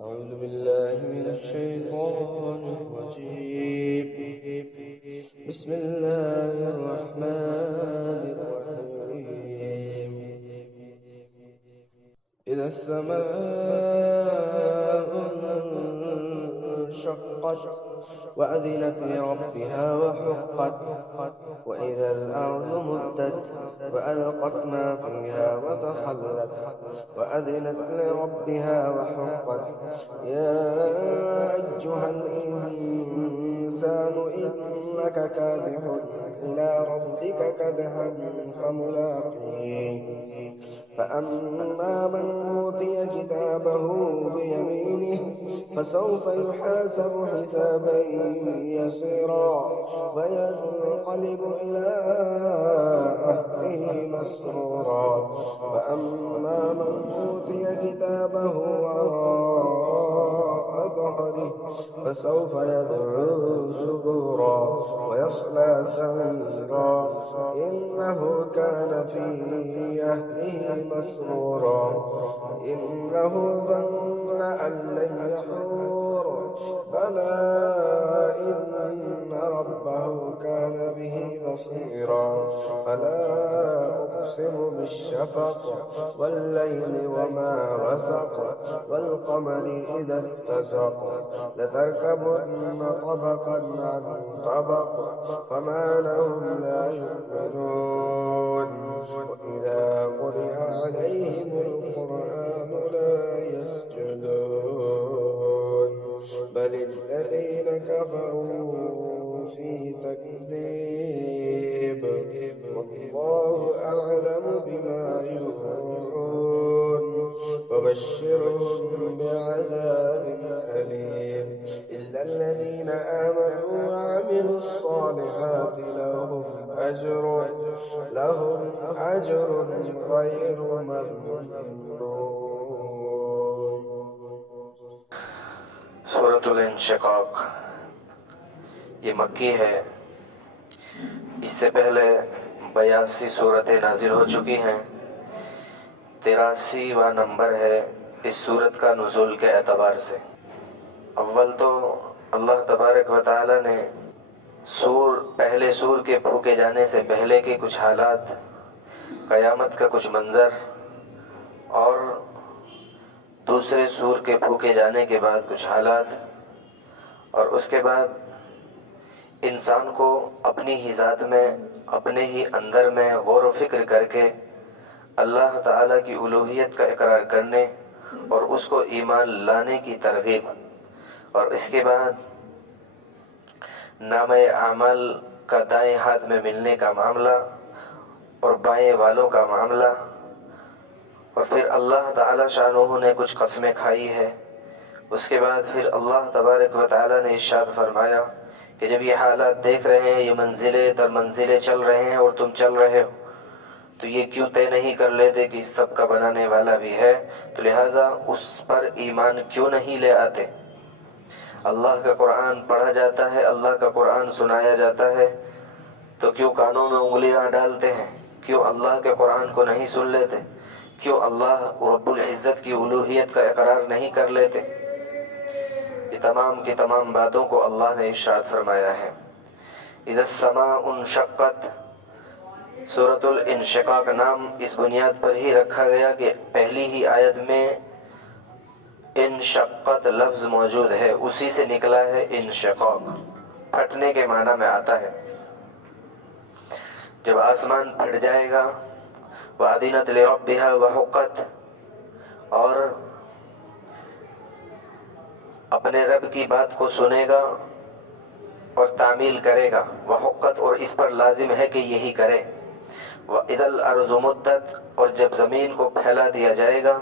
أعوذ بالله من الشيطان الرجيم. بسم الله الرحمن الرحيم. إذا السماء انشقت وأذنت لربها وحقت وإذا الأرض مدت وألقت ما فيها وتخلت وأذنت لربها وحقت يا أيها الإنسان إنك كادح إلى ربك كدحا فملاقيه فأما من أوتي كتابه بيمينه فسوف يحاسب حسابا يسيرا فينقلب إلى أهله مسرورا وأما من أوتي كتابه وراء ظهره فسوف يدعو ثبورا ويصلى سعيرا إنه كان في أهله مسرورا إنه ظن أن لن يحور بلى إن ربه كان به بصيرا فلا أقسم بالشفق والليل وما وسق والقمر إذا اتسق لتركبن طبقا عن طبق فما لهم لا يؤمنون وإذا قرئ عليهم القرآن لا يسجدون بل الذين كفروا في تكذيب والله أعلم بما يوعون وبشرهم بعذاب أليم إلا الذين آمنوا وعملوا الصالحات لهم أجر غير ممنون. سورۃ الانشقاق یہ مکی ہے. اس سے پہلے 82 صورتیں نازل ہو چکی ہیں. 83واں نمبر ہے اس صورت کا نزول کے اعتبار سے. اول تو اللہ تبارک و تعالی نے پہلے سور کے پھونکے جانے سے پہلے کے کچھ حالات، قیامت کا کچھ منظر اور دوسرے سور کے پھونکے جانے کے بعد کچھ حالات، اور اس کے بعد انسان کو اپنی ہی ذات میں، اپنے ہی اندر میں غور و فکر کر کے اللہ تعالیٰ کی الوہیت کا اقرار کرنے اور اس کو ایمان لانے کی ترغیب، اور اس کے بعد نامہ اعمال کا دائیں ہاتھ میں ملنے کا معاملہ اور بائیں والوں کا معاملہ، اور پھر اللہ تعالیٰ شانہ نے کچھ قسمیں کھائی ہے. اس کے بعد پھر اللہ تبارک و تعالیٰ نے ارشاد فرمایا کہ جب یہ حالات دیکھ رہے ہیں، یہ منزلیں در منزلیں چل رہے ہیں اور تم چل رہے ہو، تو یہ کیوں طے نہیں کر لیتے کہ اس سب کا بنانے والا بھی ہے؟ تو لہٰذا اس پر ایمان کیوں نہیں لے آتے؟ اللہ کا قرآن پڑھا جاتا ہے، اللہ کا قرآن سنایا جاتا ہے، تو کیوں کانوں میں انگلیاں ڈالتے ہیں؟ کیوں اللہ کے قرآن کو نہیں سن لیتے؟ کیوں اللہ رب العزت کی الوہیت کا اقرار نہیں کر لیتے؟ یہ تمام کی تمام باتوں کو اللہ نے ارشاد فرمایا ہے. اذا السماء انشقت، سورۃ الانشقاق نام اس بنیاد پر ہی رکھا گیا کہ پہلی ہی آیت میں انشقت لفظ موجود ہے، اسی سے نکلا ہے انشقاق، پھٹنے کے معنی میں آتا ہے. جب آسمان پھٹ جائے گا، وَأَذِنَتْ لِرَبِّهَا وَحُقَّتْ، اور اپنے رب کی بات کو سنے گا اور تعمیل کرے گا، وحقت، اور اس پر لازم ہے کہ یہی کرے. وَإِذَا الْأَرْضُ مُدَّتْ، اور جب زمین کو پھیلا دیا جائے گا،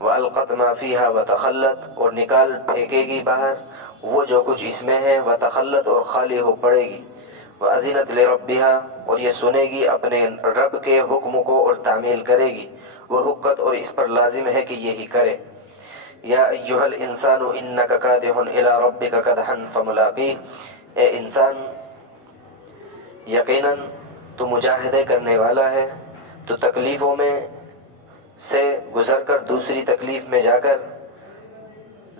وَأَلْقَتْ مَا فِيهَا وَتَخَلَّتْ، اور نکال پھینکے گی باہر وہ جو کچھ اس میں ہے، وَتَخَلَّتْ، اور خالی ہو پڑے گی. وَأَذِنَتْ لِرَبِّهَا، اور یہ سنے گی اپنے رب کے حکم کو اور تعمیل کرے گی. وَحُقَّتْ، اور اس پر لازم ہے کہ یہی کرے. یا ایھا الانسان انک کادح الی ربک کدحا فملاقیہ، اے انسان یقیناً تو مجاہدے کرنے والا ہے، تو تکلیفوں میں سے گزر کر دوسری تکلیف میں جا کر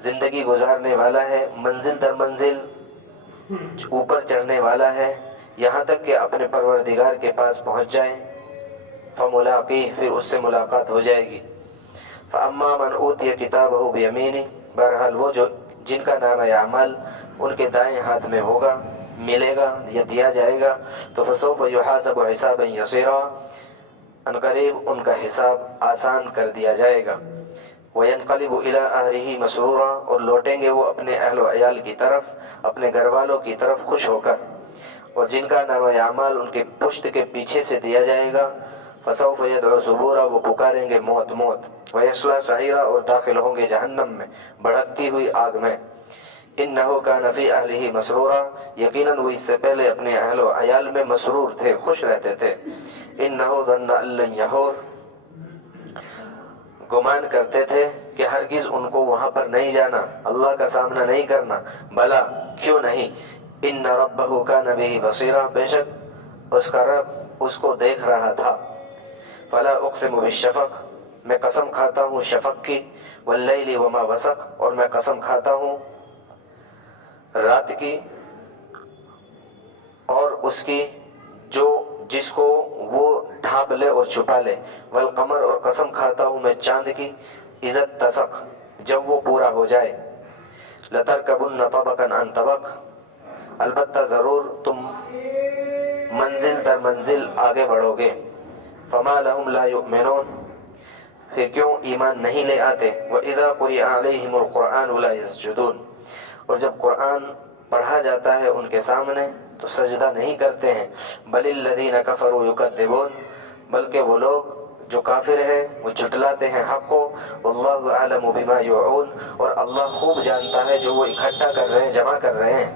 زندگی گزارنے والا ہے، منزل در منزل اوپر چڑھنے والا ہے، یہاں تک کہ اپنے پروردگار کے پاس پہنچ جائے۔ فملاقی، پھر اس سے ملاقات ہو جائے گی۔ فاما من اوتی کتابہ بیمینہ، بہرحال وہ جو جن کا نامہ اعمال ان کے دائیں ہاتھ میں ہوگا، ملے گا یا دیا جائے گا، تو فسوف یحاسب حسابا یسیرا، عنقریب ان کا حساب آسان کر دیا جائے گا۔ وینقلب الی اہلہ مسرورا، اور لوٹیں گے وہ اپنے اہل و عیال کی طرف، اپنے گھر والوں کی طرف خوش ہو کر۔ اور جن کا نامہ اعمال ان کے پشت کے پیچھے سے دیا جائے گا، فسوف یدعو ثبورا، وہ پکاریں گے موت موت، ویصلی سعیرا، اور داخل ہوں گے جہنم میں، بھڑکتی ہوئی آگ میں۔ انہ کان فی اہلہ مسرورا، یقیناً وہ اس سے پہلے اپنے اہل و عیال میں مسرور تھے، خوش رہتے تھے۔ انہ ظن ان لن یحور، گمان کرتے تھے کہ ہرگز ان کو وہاں پر نہیں جانا، اللہ کا سامنا نہیں کرنا، بلا کیوں نہیں، ان ربہ کان بہ بصیرا، بے شک اس کا رب اس کو دیکھ رہا تھا۔ فلا اقسم بالشفق، میں قسم کھاتا ہوں شفق کی، واللیل وما وسق، اور میں قسم کھاتا ہوں رات کی اور اس کی جو جس کو وہ ڈھانپ لے اور چھپا لے، والقمر، اور قسم کھاتا ہوں میں چاند کی، اذا اتسق، جب وہ پورا ہو جائے، لترکبن طبقا عن طبق، البتہ ضرور تم منزل در منزل آگے بڑھو گے۔ فما لہم لا یؤمنون، پھر کیوں ایمان نہیں لے آتے، وَإِذَا قُرِئَ عَلَيْهِمُ الْقُرْآنُ لَا يَسْجُدُونَ، اور جب قرآن پڑھا جاتا ہے ان کے سامنے تو سجدہ نہیں کرتے ہیں۔ بل الذین کفروا یکذبون، بلکہ وہ لوگ جو کافر ہیں وہ جھٹلاتے ہیں حق کو۔ واللہ اعلم بما یوعون، اور اللہ خوب جانتا ہے جو وہ اکٹھا کر رہے ہیں، جمع کر رہے ہیں۔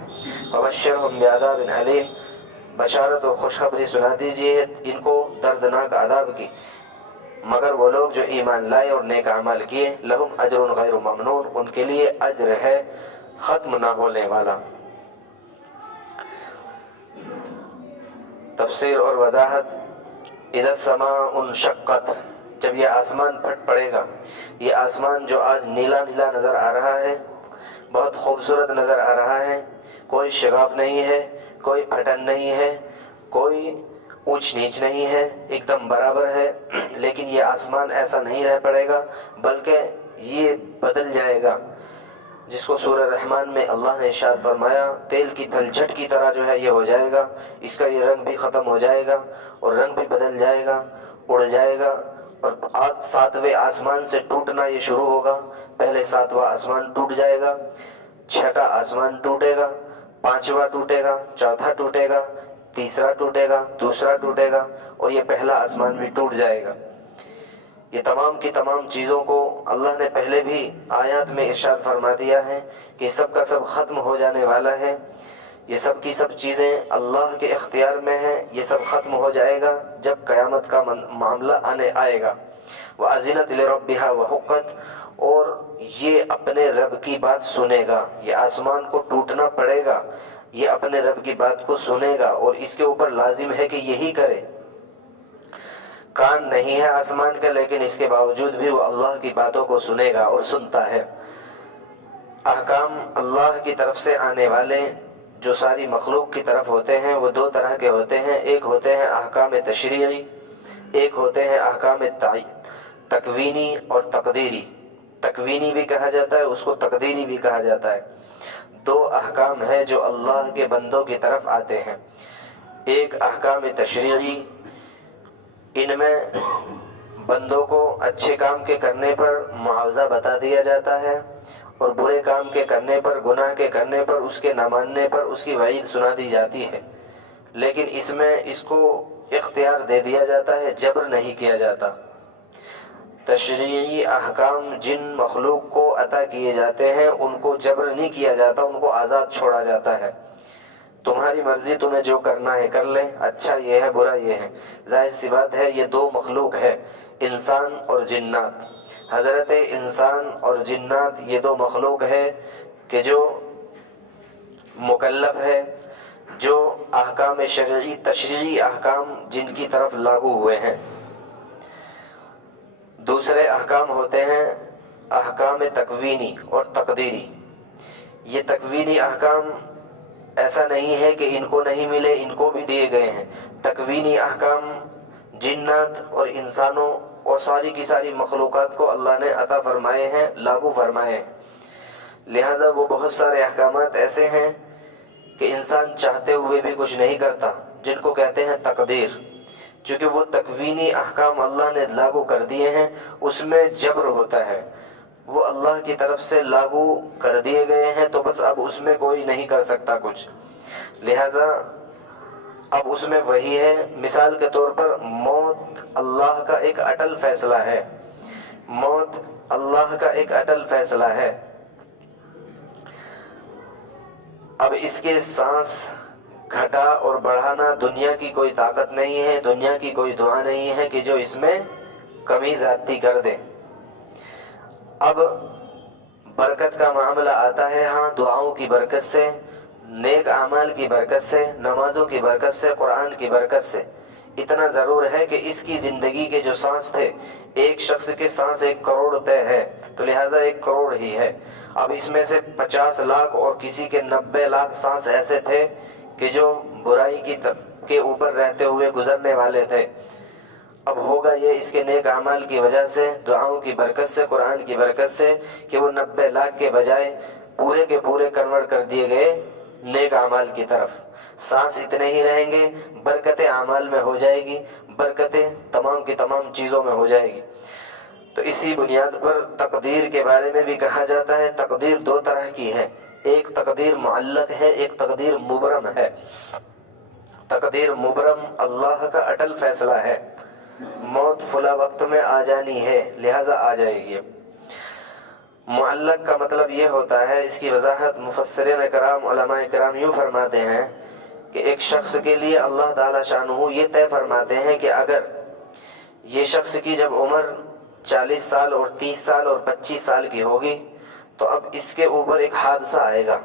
فبشرہم بعذاب علیم، بشارت اور خوشخبری سنا دیجیے ان کو دردناک عذاب کی، مگر وہ لوگ جو ایمان لائے اور نیک اعمال کیے، لہم اجر غیر ممنون، ان کے لیے اجر ہے ختم نہ ہونے والا۔ تفسیر اور وضاحت۔ اذا السماء انشقت، جب یہ آسمان پھٹ پڑے گا، یہ آسمان جو آج نیلا نیلا نظر آ رہا ہے، بہت خوبصورت نظر آ رہا ہے، کوئی شگاف نہیں ہے، کوئی پھٹن نہیں ہے، کوئی اونچ نیچ نہیں ہے، ایک دم برابر ہے، لیکن یہ آسمان ایسا نہیں رہ پڑے گا بلکہ یہ بدل جائے گا، جس کو سورہ رحمان میں اللہ نے ارشاد فرمایا تیل کی تلچھٹ کی طرح جو ہے یہ ہو جائے گا، اس کا یہ رنگ بھی ختم ہو جائے گا اور رنگ بھی بدل جائے گا، اڑ جائے گا، اور ساتویں آسمان سے ٹوٹنا یہ شروع ہوگا۔ پہلے ساتواں آسمان ٹوٹ جائے گا، چھٹا آسمان ٹوٹے گا، پانچواں ٹوٹے گا، چوتھا ٹوٹے گا، تیسرا ٹوٹے گا، دوسرا ٹوٹے گا، اور یہ پہلا آسمان بھی ٹوٹ جائے گا۔ یہ تمام کی تمام چیزوں کو اللہ نے پہلے بھی آیات میں ارشاد فرما دیا ہے کہ سب کا سب ختم ہو جانے والا ہے، یہ سب کی سب چیزیں اللہ کے اختیار میں ہیں، یہ سب ختم ہو جائے گا جب قیامت کا معاملہ آئے گا۔ وَأَذِنَتْ لِرَبِّهَا وَحُقَّتْ، اور یہ اپنے رب کی بات سنے گا، یہ آسمان کو ٹوٹنا پڑے گا، یہ اپنے رب کی بات کو سنے گا اور اس کے اوپر لازم ہے کہ یہی کرے۔ کان نہیں ہے آسمان کا، لیکن اس کے باوجود بھی وہ اللہ کی باتوں کو سنے گا اور سنتا ہے۔ احکام اللہ کی طرف سے آنے والے جو ساری مخلوق کی طرف ہوتے ہیں وہ دو طرح کے ہوتے ہیں، ایک ہوتے ہیں احکام تشریعی، ایک ہوتے ہیں احکام تکوینی اور تقدیری۔ تکوینی بھی کہا جاتا ہے، اس کو تقدیری بھی کہا جاتا ہے۔ دو احکام ہیں جو اللہ کے بندوں کی طرف آتے ہیں، ایک احکام تشریعی، ان میں بندوں کو اچھے کام کے کرنے پر معاوضہ بتا دیا جاتا ہے اور برے کام کے کرنے پر، گناہ کے کرنے پر، اس کے نہ ماننے پر اس کی وعید سنا دی جاتی ہے، لیکن اس میں اس کو اختیار دے دیا جاتا ہے، جبر نہیں کیا جاتا۔ تشریعی احکام جن مخلوق کو عطا کیے جاتے ہیں ان کو جبر نہیں کیا جاتا، ان کو آزاد چھوڑا جاتا ہے، تمہاری مرضی، تمہیں جو کرنا ہے کر لے، اچھا یہ ہے برا یہ ہے۔ ظاہر سی بات ہے یہ دو مخلوق ہے، انسان اور جنات۔ حضرت انسان اور جنات یہ دو مخلوق ہے کہ جو مکلف ہے، جو احکام شرعی تشریعی احکام جن کی طرف لاگو ہوئے ہیں۔ دوسرے احکام ہوتے ہیں احکام تکوینی اور تقدیری۔ یہ تکوینی احکام ایسا نہیں ہے کہ ان کو نہیں ملے، ان کو بھی دیے گئے ہیں۔ تکوینی احکام جنات اور انسانوں اور ساری کی ساری مخلوقات کو اللہ نے عطا فرمائے ہیں، لاگو فرمائے ہیں۔ لہٰذا وہ بہت سارے احکامات ایسے ہیں کہ انسان چاہتے ہوئے بھی کچھ نہیں کرتا، جن کو کہتے ہیں تقدیر۔ چونکہ وہ تکوینی احکام اللہ نے لاگو کر دیے ہیں، اس میں جبر ہوتا ہے، وہ اللہ کی طرف سے لاگو کر دیے گئے ہیں، تو بس اب اس میں کوئی نہیں کر سکتا کچھ۔ لہٰذا اب اس میں وہی ہے، مثال کے طور پر موت اللہ کا ایک اٹل فیصلہ ہے، موت اللہ کا ایک اٹل فیصلہ ہے۔ اب اس کے سانس گھٹا اور بڑھانا دنیا کی کوئی طاقت نہیں ہے، دنیا کی کوئی دعا نہیں ہے کہ جو اس میں کمی زیادتی کر دے۔ اب برکت کا معاملہ آتا ہے، ہاں دعاؤں کی برکت سے، نیک اعمال کی برکت سے، نمازوں کی برکت سے، قرآن کی برکت سے۔ اتنا ضرور ہے کہ اس کی زندگی کے جو سانس تھے، ایک شخص کے سانس 1 کروڑ طے ہے، تو لہٰذا 1 کروڑ ہی ہے۔ اب اس میں سے 50 لاکھ اور کسی کے 90 لاکھ سانس ایسے تھے کہ جو برائی کے اوپر رہتے ہوئے گزرنے والے تھے۔ اب ہوگا یہ اس کے نیک اعمال کی وجہ سے، دعاؤں کی برکت سے، قرآن کی برکت سے، کہ وہ 90 لاکھ کے بجائے پورے کے پورے کنورٹ کر دیے گئے نیک اعمال کی طرف۔ سانس اتنے ہی رہیں گے، برکتیں اعمال میں ہو جائے گی، برکتیں تمام کی تمام چیزوں میں ہو جائے گی۔ تو اسی بنیاد پر تقدیر کے بارے میں بھی کہا جاتا ہے، تقدیر 2 طرح کی ہے، ایک تقدیر معلق ہے، ایک تقدیر مبرم ہے۔ تقدیر مبرم اللہ کا اٹل فیصلہ ہے، موت فلاں وقت میں آ جانی ہے، لہٰذا آ جائے گی۔ معلق کا مطلب یہ ہوتا ہے، اس کی وضاحت مفسرین کرام، علماء کرام یوں فرماتے ہیں کہ ایک شخص کے لیے اللہ تعالی شانہ یہ طے فرماتے ہیں کہ اگر یہ شخص کی جب عمر 40 سال اور 30 سال اور 25 سال کی ہوگی تو اب اس کے اوپر ایک حادثہ آئے گا۔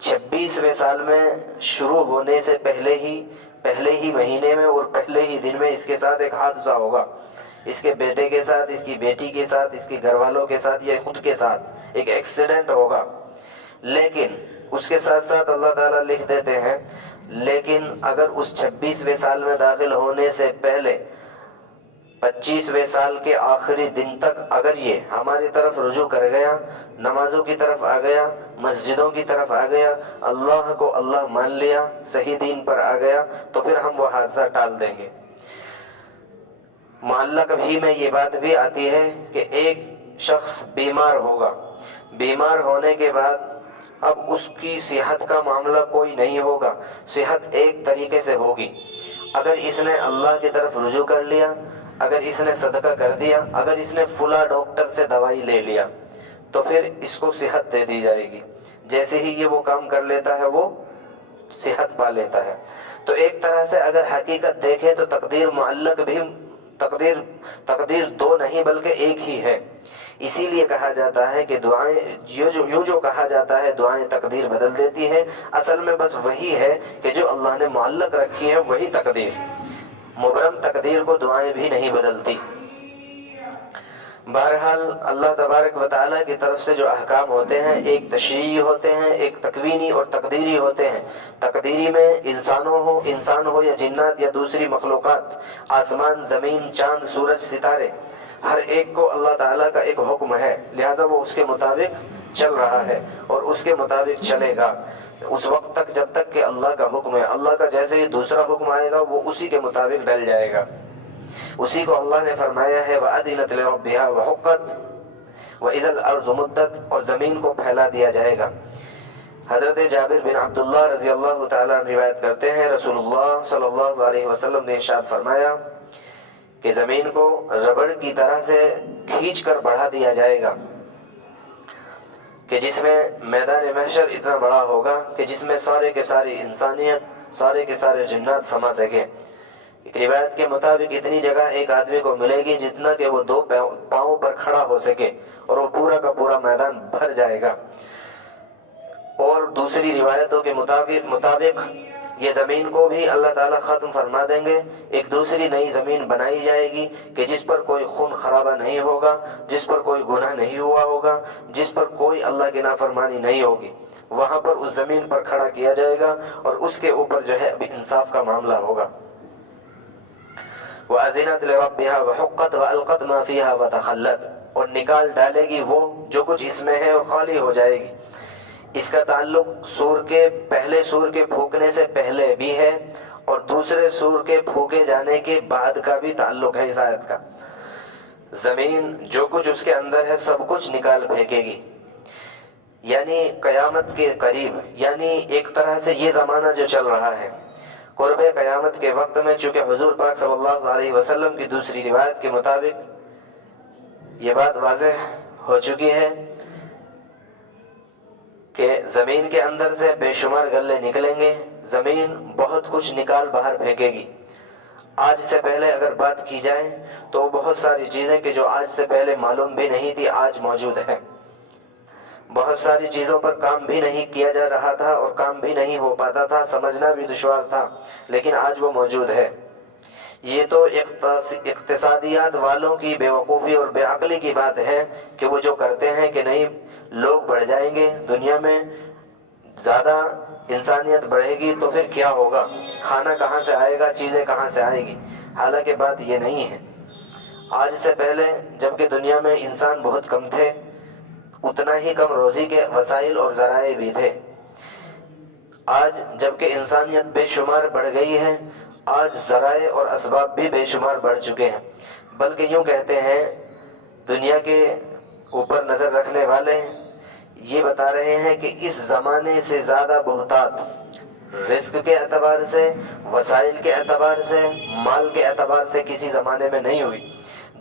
26ویں سال میں شروع ہونے سے پہلے ہی مہینے میں اور پہلے ہی دن میں اس کے ساتھ ایک حادثہ ہوگا، اس کے بیٹے کے ساتھ، اس کی بیٹی کے ساتھ، اس کے گھر والوں کے ساتھ یا خود کے ساتھ ایک ایکسیڈنٹ ہوگا۔ لیکن اس کے ساتھ ساتھ اللہ تعالیٰ لکھ دیتے ہیں، لیکن اگر اس 26ویں سال میں داخل ہونے سے پہلے 25ویں سال کے آخری دن تک اگر یہ ہماری طرف رجوع کر گیا، نمازوں کی طرف آ گیا، مسجدوں کی طرف آ گیا، اللہ کو اللہ مان لیا، صحیح دین پر آ گیا، تو پھر ہم وہ حادثہ ٹال دیں گے۔ معلق بھی میں یہ بات بھی آتی ہے کہ ایک شخص بیمار ہوگا، بیمار ہونے کے بعد اب اس کی صحت کا معاملہ کوئی نہیں ہوگا، صحت ایک طریقے سے ہوگی۔ اگر اس نے اللہ کی طرف رجوع کر لیا، اگر اس نے صدقہ کر دیا، اگر اس نے فلاں ڈاکٹر سے دوائی لے لیا، تو پھر اس کو صحت دے دی جائے گی۔ جیسے ہی یہ وہ کام کر لیتا ہے وہ صحت پا لیتا ہے۔ تو ایک طرح سے اگر حقیقت دیکھیں تو تقدیر معلق بھی تقدیر 2 نہیں بلکہ ایک ہی ہے۔ اسی لیے کہا جاتا ہے کہ دعائیں جو کہا جاتا ہے دعائیں تقدیر بدل دیتی ہیں، اصل میں بس وہی ہے کہ جو اللہ نے معلق رکھی ہے وہی تقدیر، مبرم تقدیر کو دعائیں بھی نہیں بدلتی۔ بہرحال اللہ تبارک و تعالیٰ کی طرف سے جو احکام ہوتے ہیں، ایک تشریعی ہوتے ہیں، ایک تکوینی اور تقدیری ہوتے ہیں۔ تقدیری میں انسان ہو یا جنات یا دوسری مخلوقات، آسمان، زمین، چاند، سورج، ستارے، ہر ایک کو اللہ تعالیٰ کا ایک حکم ہے، لہٰذا وہ اس کے مطابق چل رہا ہے اور اس کے مطابق چلے گا اس وقت تک جب تک کہ اللہ کا حکم ہے۔ اللہ کا جیسے ہی دوسرا حکم آئے گا وہ اسی کے مطابق ڈل جائے گا۔ اسی کو اللہ نے فرمایا ہے وَأَذِنَتْ لِرَبِّهَا وَحُقَّتْ وَإِذَا الْأَرْضُ مُدَّتْ، اور زمین کو پھیلا دیا جائے گا۔ حضرت جابر بن عبداللہ رضی اللہ تعالیٰ روایت کرتے ہیں، رسول اللہ صلی اللہ علیہ وسلم نے ارشاد فرمایا کہ زمین کو ربڑ کی طرح سے کھینچ کر بڑھا دیا جائے گا کہ جس میں میدان محشر اتنا بڑا ہوگا کہ جس میں سارے کے ساری انسانیت، سارے کے سارے جنات سما سکیں۔ ایک روایت کے مطابق اتنی جگہ ایک آدمی کو ملے گی جتنا کہ وہ 2 پاؤں پر کھڑا ہو سکے، اور وہ پورا کا پورا میدان بھر جائے گا۔ اور دوسری روایتوں کے مطابق یہ زمین کو بھی اللہ تعالیٰ ختم فرما دیں گے، ایک دوسری نئی زمین بنائی جائے گی کہ جس پر کوئی خون خرابہ نہیں ہوگا، جس پر کوئی گناہ نہیں ہوا ہوگا، جس پر کوئی اللہ کی نافرمانی نہیں ہوگی۔ وہاں پر اس زمین پر کھڑا کیا جائے گا اور اس کے اوپر جو ہے ابھی انصاف کا معاملہ ہوگا۔ وَأَذِنَتْ لِرَبِّهَا وَحُقَّتْ وَأَلْقَتْ مَا فِيهَا وَتَخَلَّتْ، اور نکال ڈالے گی وہ جو کچھ اس میں ہے اور خالی ہو جائے گی۔ اس کا تعلق سور کے پہلے سور کے پھونکنے سے پہلے بھی ہے اور دوسرے سور کے پھونکے جانے کے بعد کا بھی تعلق ہے اس آیت کا۔ زمین جو کچھ اس کے اندر ہے سب کچھ نکال پھینکے گی، یعنی قیامت کے قریب، یعنی ایک طرح سے یہ زمانہ جو چل رہا ہے قرب قیامت کے وقت میں، چونکہ حضور پاک صلی اللہ علیہ وسلم کی دوسری روایت کے مطابق یہ بات واضح ہو چکی ہے کہ زمین کے اندر سے بے شمار گلے نکلیں گے، زمین بہت کچھ نکال باہر پھینکے گی۔ آج سے پہلے اگر بات کی جائے تو بہت ساری چیزیں کہ جو آج سے پہلے معلوم بھی نہیں تھی آج موجود ہیں، بہت ساری چیزوں پر کام بھی نہیں کیا جا رہا تھا اور کام بھی نہیں ہو پاتا تھا، سمجھنا بھی دشوار تھا، لیکن آج وہ موجود ہے۔ یہ تو اقتصادیات والوں کی بے وقوفی اور بے عقلی کی بات ہے کہ وہ جو کرتے ہیں کہ نہیں لوگ بڑھ جائیں گے، دنیا میں زیادہ انسانیت بڑھے گی تو پھر کیا ہوگا، کھانا کہاں سے آئے گا، چیزیں کہاں سے آئے گی، حالانکہ بات یہ نہیں ہے۔ آج سے پہلے جبکہ دنیا میں انسان بہت کم تھے، اتنا ہی کم روزی کے وسائل اور ذرائع بھی تھے۔ آج جبکہ انسانیت بے شمار بڑھ گئی ہے، آج ذرائع اور اسباب بھی بے شمار بڑھ چکے ہیں، بلکہ یوں کہتے ہیں دنیا کے اوپر نظر رکھنے والے یہ بتا رہے ہیں کہ اس زمانے سے زیادہ بہتات رزق کے اعتبار سے، وسائل کے اعتبار سے، مال کے اعتبار سے کسی زمانے میں نہیں ہوئی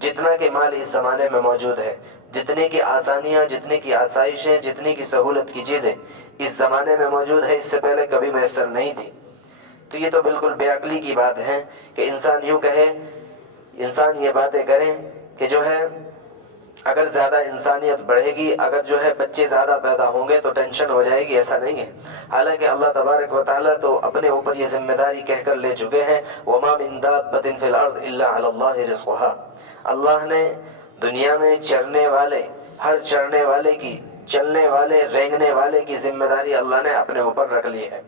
جتنا کہ مال اس زمانے میں موجود ہے، جتنے کی آسانیاں، جتنے کی آسائشیں، جتنی کی سہولت کی چیزیں اس زمانے میں موجود ہے، اس سے پہلے کبھی میسر نہیں تھی۔ تو یہ تو بالکل بے عقلی کی بات ہے کہ انسان یوں کہے، انسان یہ باتیں کریں کہ جو ہے اگر زیادہ انسانیت بڑھے گی، اگر جو ہے بچے زیادہ پیدا ہوں گے تو ٹینشن ہو جائے گی، ایسا نہیں ہے۔ حالانکہ اللہ تبارک و تعالیٰ تو اپنے اوپر یہ ذمہ داری کہہ کر لے چکے ہیں وَمَا مِن دَابَّةٍ فِي الْأَرْضِ إِلَّا عَلَى اللَّهِ رِزْقُهَا، اللہ نے دنیا میں چرنے والے، ہر چرنے والے کی، چلنے والے، رینگنے والے کی ذمہ داری اللہ نے اپنے اوپر رکھ لی ہے،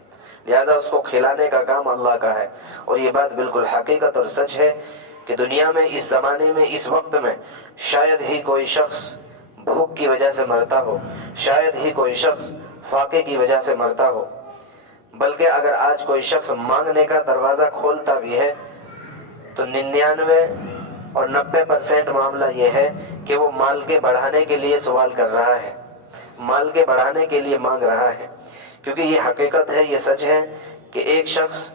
لہذا اس کو کھلانے کا کام اللہ کا ہے۔ اور یہ بات بالکل حقیقت اور سچ ہے کہ دنیا میں اس زمانے میں، اس وقت میں شاید ہی کوئی شخص بھوک کی وجہ سے مرتا ہو، شاید ہی کوئی شخص فاقے کی وجہ سے مرتا ہو، بلکہ اگر آج کوئی شخص مانگنے کا دروازہ کھولتا بھی ہے تو 99 اور 90% معاملہ یہ ہے کہ وہ مال کے بڑھانے کے لیے سوال کر رہا ہے، مال کے بڑھانے کے لیے مانگ رہا ہے، کیونکہ یہ حقیقت ہے، یہ سچ ہے کہ ایک شخص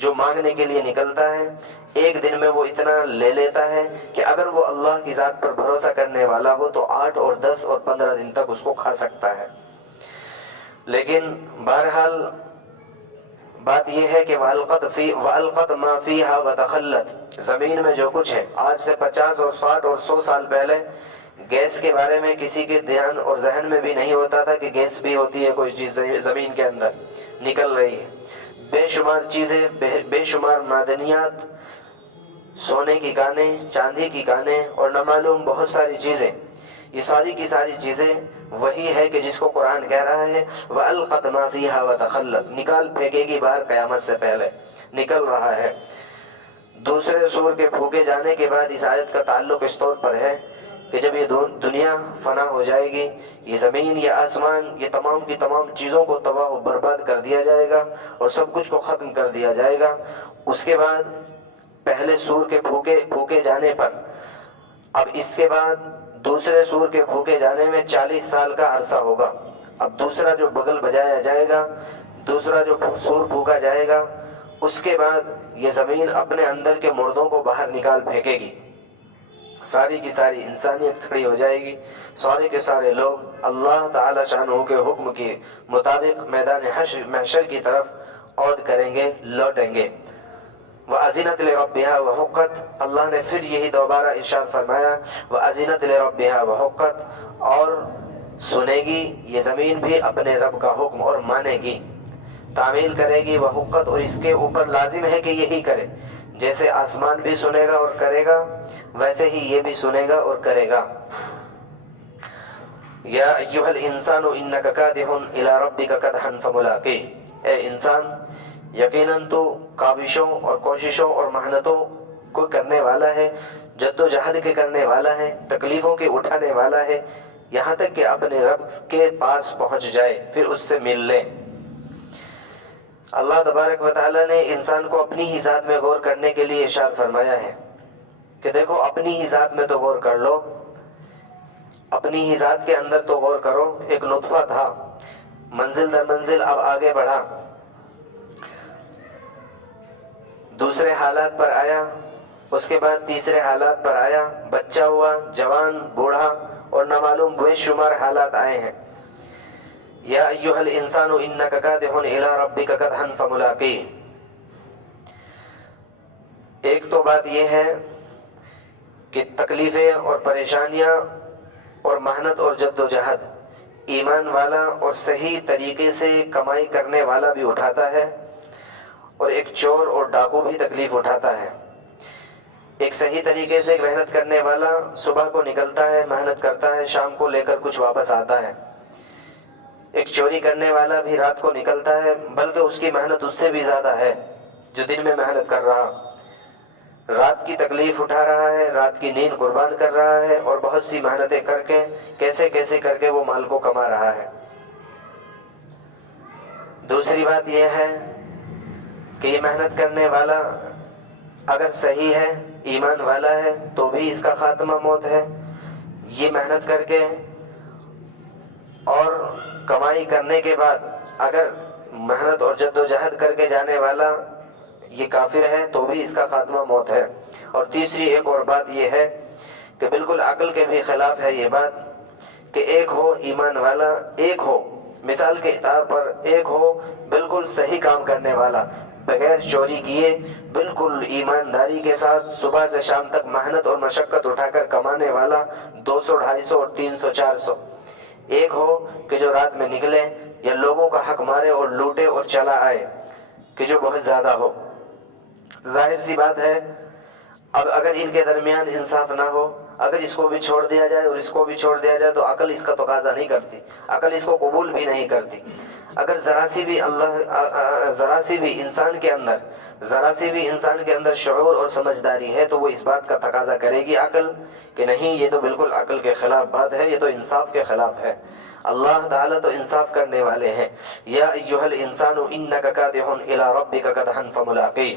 جو مانگنے کے لیے نکلتا ہے ایک دن میں وہ اتنا لے لیتا ہے کہ اگر وہ اللہ کی ذات پر بھروسہ کرنے والا ہو تو 8 اور 10 اور 15 دن تک اس کو کھا سکتا ہے۔ لیکن بہرحال بات یہ ہے کہ وَأَلْقَتْ مَا فِيهَا وَتَخَلَّتْ، زمین میں جو کچھ ہے، آج سے 50 اور 60 اور 100 سال پہلے گیس کے بارے میں کسی کے دھیان اور ذہن میں بھی نہیں ہوتا تھا کہ گیس بھی ہوتی ہے، کوئی چیز زمین کے اندر نکل رہی ہے۔ بے شمار چیزیں، بے شمار معدنیات، سونے کی کانیں، چاندی کی کانیں اور نہ معلوم بہت ساری چیزیں، یہ ساری کی ساری چیزیں وہی ہے کہ جس کو قرآن کہہ رہا ہے وَأَلْقَتْ مَا فِيهَا وَتَخَلَّتْ، نکال پھینکے گی باہر قیامت سے پہلے، نکل رہا ہے۔ دوسرے سور کے پھونکے جانے کے بعد اس آیت کا تعلق اس طور پر ہے کہ جب یہ دنیا فنا ہو جائے گی، یہ زمین، یہ آسمان، یہ تمام کی تمام چیزوں کو تباہ و برباد کر دیا جائے گا اور سب کچھ کو ختم کر دیا جائے گا۔ اس کے بعد پہلے سور کے پھونکے جانے پر، اب اس کے بعد دوسرے سور کے پھونکے جانے میں 40 سال کا عرصہ ہوگا۔ اب دوسرا جو بغل بجایا جائے گا، دوسرا جو سور پھونکا جائے گا، اس کے بعد یہ زمین اپنے اندر کے مردوں کو باہر نکال پھینکے گی، ساری کی ساری انسانیت کھڑی ہو جائے گی، سارے کے سارے لوگ اللہ تعالی شانہ کے حکم کے مطابق میدان محشر کی طرف عود کریں گے، لوٹیں گے۔ وَأَذِنَتْ لِرَبِّهَا وَحُقَّتْ، اللہ نے پھر یہی دوبارہ ارشاد فرمایا وَأَذِنَتْ لِرَبِّهَا وَحُقَّتْ، اور سنے گی یہ زمین بھی اپنے رب کا حکم اور مانے گی۔ تعمیل کرے گی وحقت، اور اس کے اوپر لازم ہے کہ یہی کرے. جیسے آسمان بھی سنے گا اور کرے گا، ویسے ہی یہ بھی سنے گا اور کرے گا. یا ایھا الانسان انک کادح الی ربک کدحا فملاقیہ، اے انسان یقیناً تو کاوشوں اور کوششوں اور محنتوں کو کرنے والا ہے، جد و جہد کے کرنے والا ہے، تکلیفوں کے اٹھانے والا ہے، یہاں تک کہ اپنے رب کے پاس پہنچ جائے، پھر اس سے مل لے. اللہ تبارک و تعالیٰ نے انسان کو اپنی ہی ذات میں غور کرنے کے لیے ارشاد فرمایا ہے کہ دیکھو اپنی ہی ذات میں تو غور کر لو، اپنی ہی ذات کے اندر تو غور کرو. ایک نطفہ تھا، منزل در منزل اب آگے بڑھا، دوسرے حالات پر آیا، اس کے بعد تیسرے حالات پر آیا، بچہ ہوا، جوان، بوڑھا، اور نہ معلوم بے شمار حالات آئے ہیں. یا ایھا الانسان انک کادح الی ربک کدحا فملاقیہ. ایک تو بات یہ ہے کہ تکلیفیں اور پریشانیاں اور محنت اور جد و جہد ایمان والا اور صحیح طریقے سے کمائی کرنے والا بھی اٹھاتا ہے، اور ایک چور اور ڈاکو بھی تکلیف اٹھاتا ہے. ایک صحیح طریقے سے محنت کرنے والا صبح کو نکلتا ہے، محنت کرتا ہے، شام کو لے کر کچھ واپس آتا ہے. ایک چوری کرنے والا بھی رات کو نکلتا ہے، بلکہ اس کی محنت اس سے بھی زیادہ ہے جو دن میں محنت کر رہا، رات کی تکلیف اٹھا رہا ہے، رات کی نیند قربان کر رہا ہے، اور بہت سی محنتیں کر کے کیسے کیسے کر کے وہ مال کو کما رہا ہے. دوسری بات یہ ہے کہ یہ محنت کرنے والا اگر صحیح ہے، ایمان والا ہے، تو بھی اس کا خاتمہ موت ہے. یہ محنت کر کے اور کمائی کرنے کے بعد اگر محنت اور جد و جہد کر کے جانے والا یہ کافر ہے تو بھی اس کا خاتمہ موت ہے. اور تیسری ایک اور بات یہ ہے کہ بالکل عقل کے بھی خلاف ہے یہ بات کہ ایک ہو ایمان والا، ایک ہو مثال کے طور پر ایک ہو بالکل صحیح کام کرنے والا، بغیر چوری کیے بالکل ایمانداری کے ساتھ صبح سے شام تک محنت اور مشقت اٹھا کر کمانے والا 200 250 اور 300 400. ایک ہو کہ جو رات میں نکلے یا لوگوں کا حق مارے اور لوٹے اور چلا آئے کہ جو بہت زیادہ ہو. ظاہر سی بات ہے اب اگر ان کے درمیان انصاف نہ ہو، اگر اس کو بھی چھوڑ دیا جائے اور اس کو بھی چھوڑ دیا جائے تو عقل اس کا تقاضا نہیں کرتی، عقل اس کو قبول بھی نہیں کرتی. اگر ذرا سی بھی انسان کے اندر شعور اور سمجھداری ہے تو وہ اس بات کا تقاضا کرے گی عقل کہ نہیں، یہ تو بالکل عقل کے خلاف بات ہے، یہ تو انصاف کے خلاف ہے. اللہ تعالیٰ تو انصاف کرنے والے ہیں. یا ایھا الانسان انک کادح الی ربک کدحا فملاقیہ.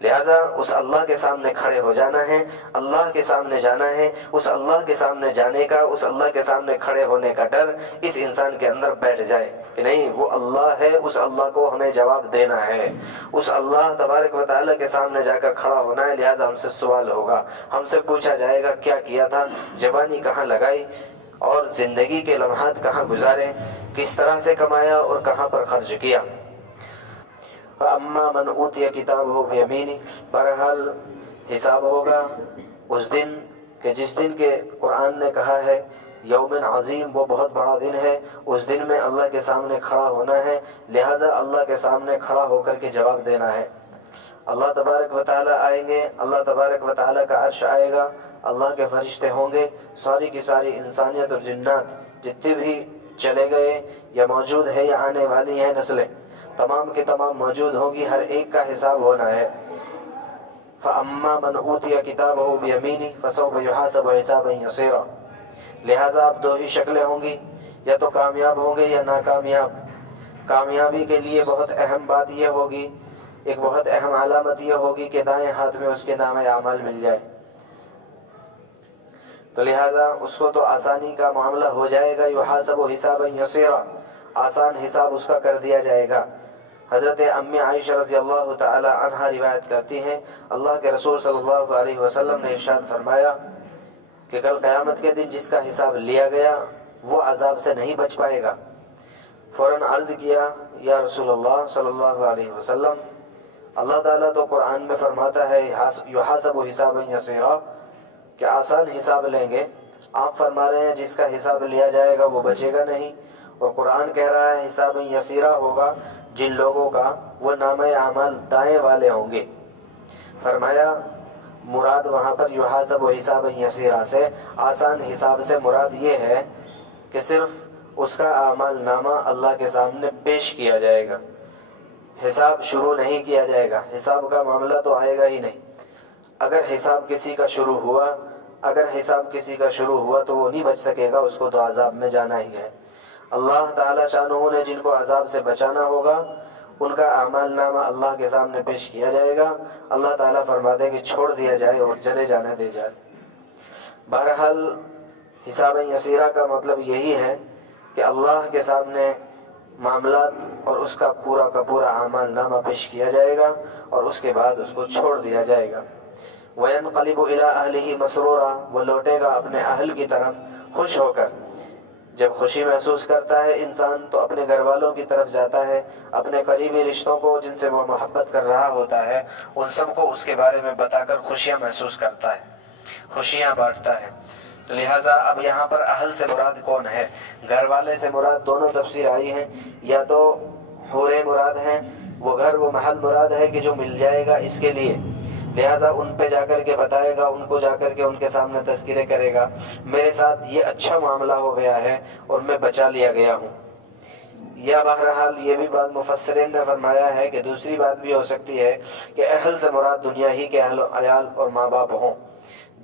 لہذا اس اللہ کے سامنے کھڑے ہو جانا ہے، اللہ کے سامنے جانا ہے. اس اللہ کے سامنے جانے کا، اس اللہ کے سامنے کھڑے ہونے کا ڈر اس انسان کے اندر بیٹھ جائے کہ نہیں، وہ اللہ ہے، اس اللہ کو ہمیں جواب دینا ہے، اس اللہ تبارک و تعالیٰ کے سامنے جا کر کھڑا ہونا ہے. لہذا ہم سے سوال ہوگا، ہم سے پوچھا جائے گا کیا کیا تھا، جوانی کہاں لگائی اور زندگی کے لمحات کہاں گزارے، کس طرح سے کمایا اور کہاں پر خرچ کیا. فَأَمَّا مَنْ أُوتِيَ كِتَابَهُ بِيَمِينِهِ. بہرحال حساب ہوگا اس دن کہ جس دن کے قرآن نے کہا ہے یوم عظیم، وہ بہت بڑا دن ہے. اس دن میں اللہ کے سامنے کھڑا ہونا ہے، لہٰذا اللہ کے سامنے کھڑا ہو کر کے جواب دینا ہے. اللہ تبارک و تعالیٰ آئیں گے، اللہ تبارک و تعالیٰ کا عرش آئے گا، اللہ کے فرشتے ہوں گے، ساری کی ساری انسانیت اور جنات جتنے بھی چلے گئے یا موجود ہے یا آنے والی ہیں نسلیں، تمام کے تمام موجود ہوں گی، ہر ایک کا حساب ہونا ہے. فَأَمَّا مَنْ أُوتِيَ كِتَابَهُ بِيَمِينِهِ فَسَوْفَ يُحَاسَبُ حِسَابًا يَسِيرًا. لہٰذا اب دو ہی شکلیں ہوں گی، یا تو کامیاب ہوں گے یا ناکامیاب. کامیابی کے لیے بہت اہم بات یہ ہوگی، ایک بہت اہم علامت یہ ہوگی کہ دائیں ہاتھ میں اس کے نام اعمال مل جائے. تو لہٰذا اس کو تو آسانی کا معاملہ ہو جائے گا. یحاسب حسابا یسیرا، آسان حساب اس کا کر دیا جائے گا. حضرت امی عائشہ رضی اللہ تعالی عنہا روایت کرتی ہیں، اللہ کے رسول صلی اللہ علیہ وسلم نے ارشاد فرمایا کہ کل قیامت کے دن جس کا حساب لیا گیا وہ عذاب سے نہیں بچ پائے گا. فوراً عرض کیا یا رسول اللہ صلی اللہ علیہ وسلم، اللہ تعالیٰ تو قرآن میں فرماتا ہے یحاسب حسابا یسیرا کہ آسان حساب لیں گے، آپ فرما رہے ہیں جس کا حساب لیا جائے گا وہ بچے گا نہیں، اور قرآن کہہ رہا ہے حساب یسیرہ ہوگا جن لوگوں کا، وہ نامہ اعمال دائیں والے ہوں گے۔ فرمایا مراد وہاں پر یحاسب و حساب یسیرہ سے، آسان حساب سے مراد یہ ہے کہ صرف اس کا اعمال نامہ اللہ کے سامنے پیش کیا جائے گا، حساب شروع نہیں کیا جائے گا، حساب کا معاملہ تو آئے گا ہی نہیں۔ اگر حساب کسی کا شروع ہوا تو وہ نہیں بچ سکے گا، اس کو تو عذاب میں جانا ہی ہے۔ اللہ تعالیٰ شانہ نے جن کو عذاب سے بچانا ہوگا ان کا اعمال نامہ اللہ کے سامنے پیش کیا جائے گا، اللہ تعالیٰ فرماتے ہیں کہ چھوڑ دیا جائے اور چلے جانے دے جائے۔ بہرحال حساب یسیرہ کا مطلب یہی ہے کہ اللہ کے سامنے معاملات اور اس کا پورا اعمال نامہ پیش کیا جائے گا اور اس کے بعد اس کو چھوڑ دیا جائے گا۔ وَيَنْقَلِبُ إِلَىٰ أَهْلِهِ مَسْرُورًا، وہ لوٹے گا اپنے اہل کی طرف خوش ہو کر۔ جب خوشی محسوس کرتا ہے انسان تو اپنے گھر والوں کی طرف جاتا ہے، اپنے قریبی رشتوں کو جن سے وہ محبت کر رہا ہوتا ہے ان سب کو اس کے بارے میں بتا کر خوشیاں محسوس کرتا ہے، خوشیاں بانٹتا ہے۔ تو لہٰذا اب یہاں پر اہل سے مراد کون ہے؟ گھر والے سے مراد دونوں تفسیر آئی ہیں، یا تو حوریں مراد ہیں، وہ گھر وہ محل مراد ہے کہ جو مل جائے گا اس کے لیے، لہٰذا ان پہ جا کر کے بتائے گا، ان کو جا کر کے ان کے سامنے تذکرے کرے گا، میرے ساتھ یہ اچھا معاملہ ہو گیا ہے اور میں بچا لیا گیا ہوں۔ یا بہرحال یہ بھی بات مفسرین نے فرمایا ہے کہ دوسری بات بھی ہو سکتی ہے کہ اہل سے مراد دنیا ہی کے اہل و عیال اور ماں باپ ہوں،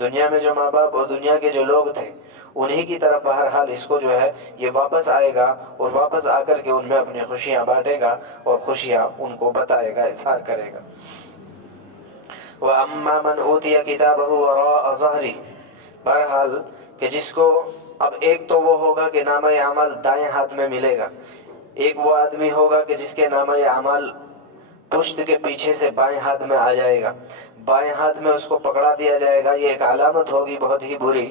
دنیا میں جو ماں باپ اور دنیا کے جو لوگ تھے انہی کی طرف بہرحال اس کو جو ہے یہ واپس آئے گا اور واپس آ کر کے ان میں اپنی خوشیاں بانٹے گا اور خوشیاں ان کو بتائے گا، اظہار کرے گا۔ وَأَمَّا مَنْ أُوتِيَ كِتَابَهُ وَرَاءَ ظَهْرِهِ، بہرحال کہ جس کو اب ایک تو وہ ہوگا کہ نامہ اعمال دائیں ہاتھ میں ملے گا، ایک وہ آدمی ہوگا کہ جس کے نامہ اعمال پشت کے پیچھے سے بائیں ہاتھ میں آ جائے گا، بائیں ہاتھ میں اس کو پکڑا دیا جائے گا۔ یہ ایک علامت ہوگی بہت ہی بری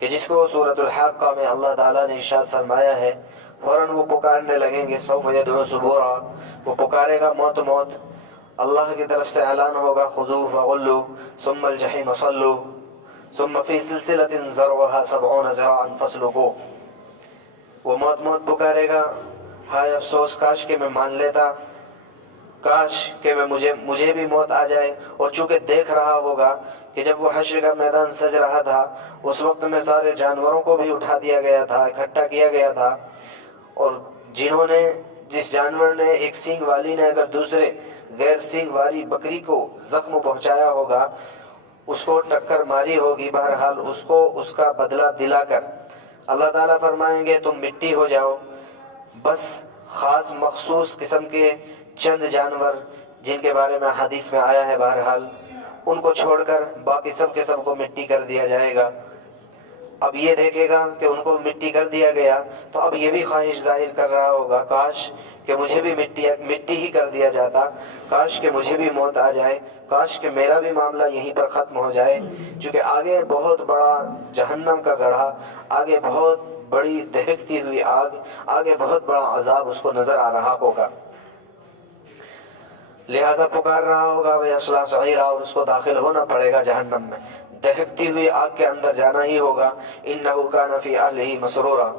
کہ جس کو سورۃ الحاقہ میں اللہ تعالیٰ نے ارشاد فرمایا ہے فوراً وہ پکارنے لگیں گے، سوف یدعو ثبورا، وہ پکارے گا موت موت، اللہ کی طرف سے اعلان ہوگا خذوہ فغلوہ ثم الجحیم صلوہ ثم فی سلسلۃ ذرعها 70 ذراعا فاسلکوہ، وہ موت موت پکارے گا، ہائے افسوس کاش کہ میں مان لیتا، کاش کہ مجھے بھی موت آ جائے۔ اور چونکہ دیکھ رہا ہوگا کہ جب وہ حشر کا میدان سج رہا تھا اس وقت میں سارے جانوروں کو بھی اٹھا دیا گیا تھا، اکٹھا کیا گیا تھا، اور جس جانور نے ایک سینگ والی نے اگر دوسرے غیر سینگ والی بکری کو زخم پہنچایا ہوگا اس کو ٹکر ماری ہوگی، بہرحال اس کو اس کا بدلہ دلا کر اللہ تعالیٰ فرمائیں گے تم مٹی ہو جاؤ، بس خاص مخصوص قسم کے چند جانور جن کے بارے میں حدیث میں آیا ہے بہرحال ان کو چھوڑ کر باقی سب کے سب کو مٹی کر دیا جائے گا۔ اب یہ دیکھے گا کہ ان کو مٹی کر دیا گیا تو اب یہ بھی خواہش ظاہر کر رہا ہوگا کاش کہ مجھے بھی مٹی ہی کر دیا جاتا، کاش کہ مجھے بھی موت آ جائے، کاش کہ میرا بھی معاملہ یہیں پر ختم ہو جائے، چونکہ آگے بہت بڑا جہنم کا گڑھا، آگے بہت بڑی دہکتی ہوئی آگ، آگے بہت بڑا عذاب اس کو نظر آ رہا ہوگا، لہذا پکار رہا ہوگا وَيَصْلَىٰ سَعِيرًا، اور اس کو داخل ہونا پڑے گا جہنم میں، دہکتی ہوئی آگ کے اندر جانا ہی ہوگا۔ إِنَّهُ كَانَ فِي أَهْلِهِ مَسْرُورًا،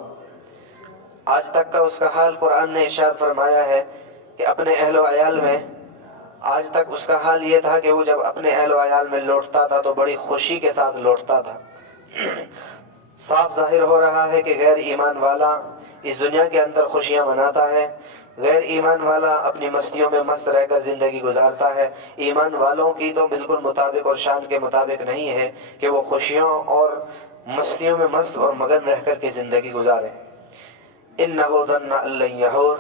آج تک کا اس کا حال قرآن نے ارشاد فرمایا ہے کہ اپنے اہل و عیال میں آج تک اس کا حال یہ تھا کہ وہ جب اپنے اہل و عیال میں لوٹتا تھا تو بڑی خوشی کے ساتھ لوٹتا تھا۔ صاف ظاہر ہو رہا ہے کہ غیر ایمان والا اس دنیا کے اندر خوشیاں مناتا ہے، غیر ایمان والا اپنی مستیوں میں مست رہ کر زندگی گزارتا ہے، ایمان والوں کی تو بالکل مطابق اور شان کے مطابق نہیں ہے کہ وہ خوشیوں اور مستیوں میں مست اور مگن رہ کر کے زندگی گزارے۔ إِنَّهُ ظَنَّ أَن لَّن يَحُورَ،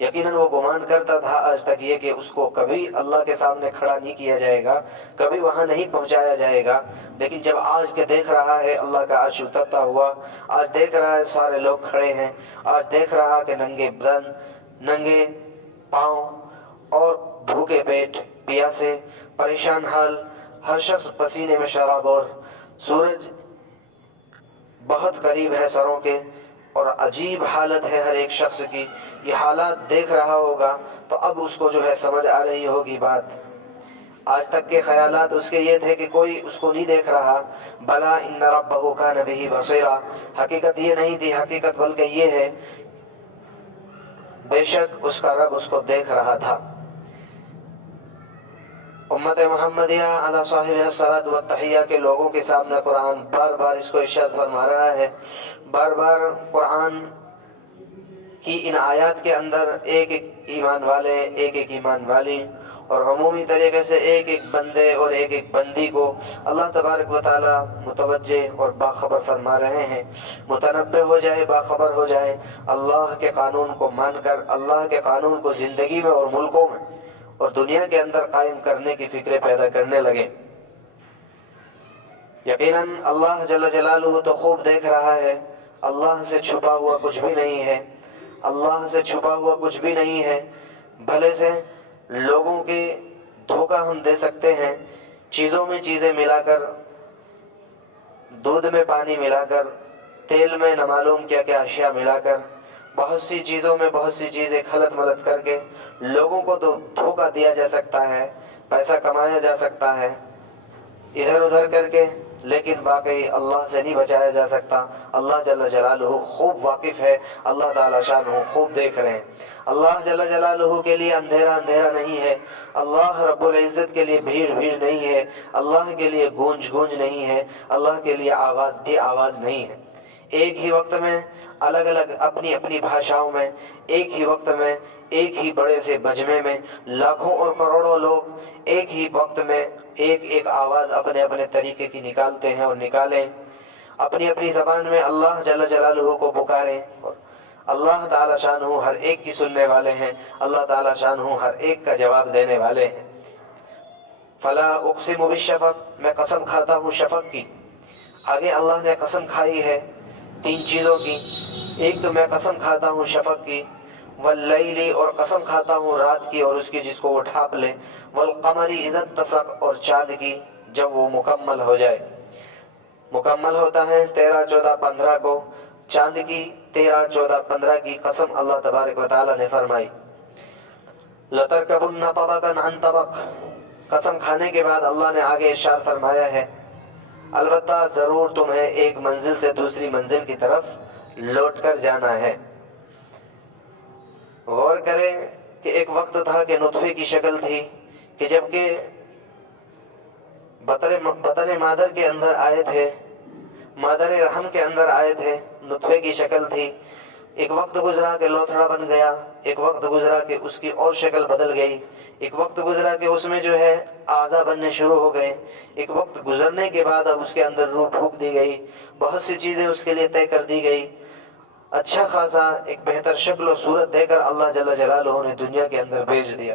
یقیناً وہ گمان کرتا تھا آج تک یہ کہ اس کو کبھی اللہ کے سامنے کھڑا نہیں کیا جائے گا، کبھی وہاں نہیں پہنچایا جائے گا، لیکن جب آج کے دیکھ رہا ہے اللہ کا عرش اترتا ہوا، آج دیکھ رہا ہے سارے لوگ کھڑے ہیں، آج دیکھ رہا کہ ننگے بدن، ننگے پاؤں اور بھوکے پیٹ، پیاسے، پریشان حال، ہر شخص پسینے میں شراب، اور سورج بہت قریب ہے سروں کے اور عجیب حالت ہے ہر ایک شخص کی، یہ حالات دیکھ رہا ہوگا تو اب اس کو جو ہے سمجھ آ رہی ہوگی بات۔ آج تک کے خیالات اس کے یہ تھے کہ کوئی اس کو نہیں دیکھ رہا، بلا ان ربہ کان بہ بصیرا، حقیقت یہ نہیں تھی، حقیقت بلکہ یہ ہے بے شک اس کا رب اس کو دیکھ رہا تھا۔ امت محمدیہ علی صاحب الصلاۃ والتحیہ کے لوگوں کے سامنے قرآن بار بار اس کو ارشاد فرما رہا ہے، بار بار قرآن کی ان آیات کے اندر ایک ایک ایمان والے، ایک ایک ایمان والی اور عمومی طریقے سے ایک ایک بندے اور ایک ایک بندی کو اللہ تبارک و تعالی متوجہ اور باخبر فرما رہے ہیں، متنبہ ہو جائے، باخبر ہو جائے، اللہ کے قانون کو مان کر اللہ کے قانون کو زندگی میں اور ملکوں میں اور دنیا کے اندر قائم کرنے کی فکریں پیدا کرنے لگے۔ یقیناً اللہ جل جلالہ تو خوب دیکھ رہا ہے، اللہ سے چھپا ہوا کچھ بھی نہیں ہے، اللہ سے چھپا ہوا کچھ بھی نہیں ہے۔ بھلے سے لوگوں کے دھوکہ ہم دے سکتے ہیں، چیزوں میں چیزیں ملا کر، دودھ میں پانی ملا کر، تیل میں نہ معلوم کیا کیا اشیاء ملا کر، بہت سی چیزوں میں بہت سی چیزیں خلط ملط کر کے لوگوں کو تو دھوکہ دیا جا سکتا ہے، پیسہ کمایا جا سکتا ہے ادھر ادھر کر کے، لیکن واقعی اللہ سے نہیں بچایا جا سکتا۔ اللہ جل جلالہ خوب واقف ہے، اللہ تعالی شانہ خوب دیکھ رہے ہیں۔ اللہ جل جلالہ کے لیے اندھیرا اندھیرا نہیں ہے، اللہ رب العزت کے لیے بھیڑ بھیڑ نہیں ہے، اللہ کے لیے گونج گونج نہیں ہے، اللہ کے لیے آواز بھی آواز نہیں ہے۔ ایک ہی وقت میں الگ الگ اپنی اپنی بھاشاؤں میں، ایک ہی وقت میں ایک ہی بڑے سے مجمع میں لاکھوں اور کروڑوں لوگ ایک ہی وقت میں ایک ایک آواز اپنے اپنے طریقے کی نکالتے ہیں اور نکالیں، اپنی اپنی زبان میں اللہ جل جلالہ کو پکاریں، اور اللہ تعالی شانہ ہر ایک کی سننے والے ہیں، اللہ تعالی شانہ ہر ایک کا جواب دینے والے ہیں۔ فلا اقسم بالشفق، میں قسم کھاتا ہوں شفق کی۔ آگے اللہ نے قسم کھائی ہے تین چیزوں کی، ایک تو میں قسم کھاتا ہوں شفق کی، واللیل اور قسم کھاتا ہوں رات کی اور اس کی جس کو وہ ڈھانپ لے، والقمر اذا اتسق اور چاند کی جب وہ مکمل ہو جائے۔ مکمل ہوتا ہے 13، 14، 15 کو، چاند کی 13، 14، 15 کی قسم اللہ تبارک و تعالی نے فرمائی۔ لَتَرْكَبُنَّ طَبَقًا عَنْ طَبَقٍ، قسم کھانے کے بعد اللہ نے آگے ارشاد فرمایا ہے البتہ ضرور تمہیں ایک منزل سے دوسری منزل کی طرف لوٹ کر جانا ہے۔ غور کریں کہ ایک وقت تھا کہ نطفے کی شکل تھی، کہ جبکہ بطن مادر کے اندر آئے تھے، مادر رحم کے اندر آئے تھے، نطفے کی شکل تھی، ایک وقت گزرا کہ لوتھڑا بن گیا، ایک وقت گزرا کہ اس کی اور شکل بدل گئی، ایک وقت گزرا کہ اس میں جو ہے اعضاء بننے شروع ہو گئے، ایک وقت گزرنے کے بعد اب اس کے اندر روح پھونک دی گئی، بہت سی چیزیں اس کے لیے طے کر دی گئی، اچھا خاصا ایک بہتر شکل و صورت دے کر اللہ جل جلالہ نے دنیا کے اندر بھیج دیا۔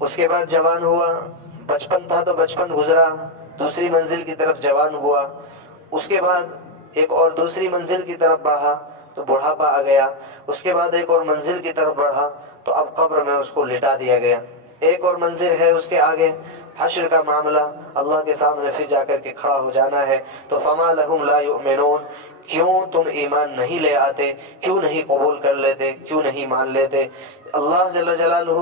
اس کے بعد جوان ہوا، بچپن تھا تو بچپن گزرا، دوسری منزل کی طرف جوان ہوا، اس کے بعد ایک اور دوسری منزل کی طرف بڑھا تو بڑھاپا آ گیا، اس کے بعد ایک اور منزل کی طرف بڑھا تو اب قبر میں اس کو لٹا دیا گیا، ایک اور منزل ہے اس کے آگے حشر کا معاملہ، اللہ کے سامنے پھر جا کر کے کھڑا ہو جانا ہے۔ تو فما لہم لا یؤمنون، کیوں تم ایمان نہیں لے آتے، کیوں نہیں قبول کر لیتے، کیوں نہیں مان لیتے؟ اللہ جل جلالہ